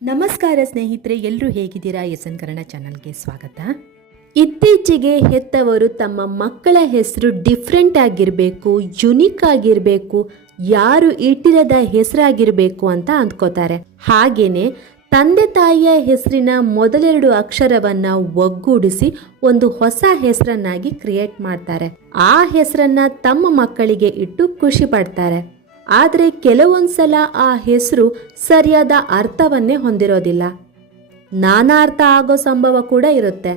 ನಮಸ್ಕಾರ ಸ್ನೇಹಿತರೆ, ಎಲ್ಲರೂ ಹೇಗಿದ್ದೀರಾ? ಎಸ್ಎನ್ ಕನ್ನಡ ಚಾನಲ್ಗೆ ಸ್ವಾಗತ. ಇತ್ತೀಚೆಗೆ ಹೆತ್ತವರು ತಮ್ಮ ಮಕ್ಕಳ ಹೆಸರು ಡಿಫ್ರೆಂಟ್ ಆಗಿರಬೇಕು, ಯುನಿಕ್ ಆಗಿರಬೇಕು, ಯಾರು ಇಟ್ಟಿರದ ಹೆಸರಾಗಿರಬೇಕು ಅಂತ ಅಂದ್ಕೋತಾರೆ. ಹಾಗೇನೆ ತಂದೆ ತಾಯಿಯ ಹೆಸರಿನ ಮೊದಲೆರಡು ಅಕ್ಷರವನ್ನ ಒಗ್ಗೂಡಿಸಿ ಒಂದು ಹೊಸ ಹೆಸರನ್ನಾಗಿ ಕ್ರಿಯೇಟ್ ಮಾಡ್ತಾರೆ. ಆ ಹೆಸರನ್ನ ತಮ್ಮ ಮಕ್ಕಳಿಗೆ ಇಟ್ಟು ಖುಷಿ ಪಡ್ತಾರೆ. ಆದರೆ ಕೆಲವೊಂದ್ಸಲ ಆ ಹೆಸರು ಸರಿಯಾದ ಅರ್ಥವನ್ನೇ ಹೊಂದಿರೋದಿಲ್ಲ. ನಾನಾ ಅರ್ಥ ಆಗೋ ಸಂಭವ ಕೂಡ ಇರುತ್ತೆ.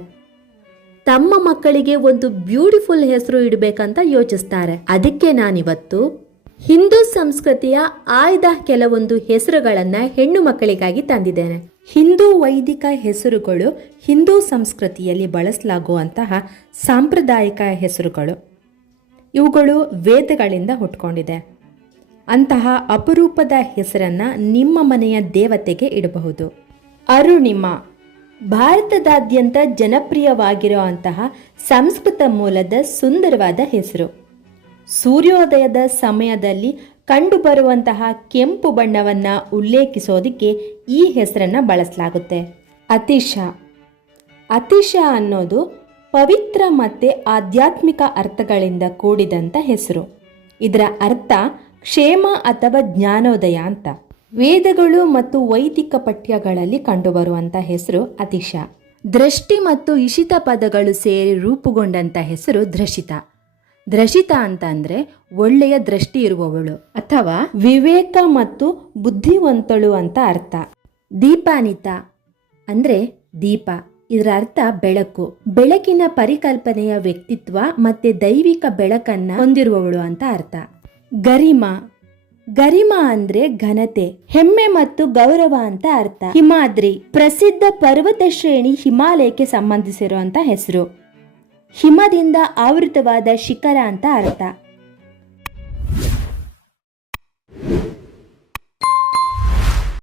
ತಮ್ಮ ಮಕ್ಕಳಿಗೆ ಒಂದು ಬ್ಯೂಟಿಫುಲ್ ಹೆಸರು ಇಡಬೇಕಂತ ಯೋಚಿಸ್ತಾರೆ. ಅದಕ್ಕೆ ನಾನಿವತ್ತು ಹಿಂದೂ ಸಂಸ್ಕೃತಿಯ ಆಯ್ದ ಕೆಲವೊಂದು ಹೆಸರುಗಳನ್ನು ಹೆಣ್ಣು ಮಕ್ಕಳಿಗಾಗಿ ತಂದಿದ್ದೇನೆ. ಹಿಂದೂ ವೈದಿಕ ಹೆಸರುಗಳು ಹಿಂದೂ ಸಂಸ್ಕೃತಿಯಲ್ಲಿ ಬಳಸಲಾಗುವಂತಹ ಸಾಂಪ್ರದಾಯಿಕ ಹೆಸರುಗಳು. ಇವುಗಳು ವೇದಗಳಿಂದ ಹುಟ್ಕೊಂಡಿದೆ. ಅಂತಹ ಅಪರೂಪದ ಹೆಸರನ್ನ ನಿಮ್ಮ ಮನೆಯ ದೇವತೆಗೆ ಇಡಬಹುದು. ಅರುಣಿಮಾ ಭಾರತದಾದ್ಯಂತ ಜನಪ್ರಿಯವಾಗಿರೋ ಅಂತಹ ಸಂಸ್ಕೃತ ಮೂಲದ ಸುಂದರವಾದ ಹೆಸರು. ಸೂರ್ಯೋದಯದ ಸಮಯದಲ್ಲಿ ಕಂಡುಬರುವಂತಹ ಕೆಂಪು ಬಣ್ಣವನ್ನು ಉಲ್ಲೇಖಿಸೋದಕ್ಕೆ ಈ ಹೆಸರನ್ನು ಬಳಸಲಾಗುತ್ತೆ. ಅತಿಶ ಅತಿಶ ಅನ್ನೋದು ಪವಿತ್ರ ಮತ್ತು ಆಧ್ಯಾತ್ಮಿಕ ಅರ್ಥಗಳಿಂದ ಕೂಡಿದಂಥ ಹೆಸರು. ಇದರ ಅರ್ಥ ಕ್ಷೇಮ ಅಥವಾ ಜ್ಞಾನೋದಯ ಅಂತ. ವೇದಗಳು ಮತ್ತು ವೈದಿಕ ಪಠ್ಯಗಳಲ್ಲಿ ಕಂಡುಬರುವಂಥ ಹೆಸರು ಅತಿಶ. ದೃಷ್ಟಿ ಮತ್ತು ಇಷಿತ ಪದಗಳು ಸೇರಿ ರೂಪುಗೊಂಡಂಥ ಹೆಸರು ಧೃಷಿತ. ಧೃಷಿತ ಅಂತ ಅಂದರೆ ಒಳ್ಳೆಯ ದೃಷ್ಟಿ ಇರುವವಳು ಅಥವಾ ವಿವೇಕ ಮತ್ತು ಬುದ್ಧಿವಂತಳು ಅಂತ ಅರ್ಥ. ದೀಪಾನಿತ ಅಂದರೆ ದೀಪ. ಇದರ ಅರ್ಥ ಬೆಳಕು, ಬೆಳಕಿನ ಪರಿಕಲ್ಪನೆಯ ವ್ಯಕ್ತಿತ್ವ ಮತ್ತೆ ದೈವಿಕ ಬೆಳಕನ್ನ ಹೊಂದಿರುವವಳು ಅಂತ ಅರ್ಥ. ಗರಿಮಾ ಗರಿಮಾ ಅಂದ್ರೆ ಘನತೆ, ಹೆಮ್ಮೆ ಮತ್ತು ಗೌರವ ಅಂತ ಅರ್ಥ. ಹಿಮಾದ್ರಿ ಪ್ರಸಿದ್ಧ ಪರ್ವತ ಶ್ರೇಣಿ ಹಿಮಾಲಯಕ್ಕೆ ಸಂಬಂಧಿಸಿರುವಂತ ಹೆಸರು. ಹಿಮದಿಂದ ಆವೃತವಾದ ಶಿಖರ ಅಂತ ಅರ್ಥ.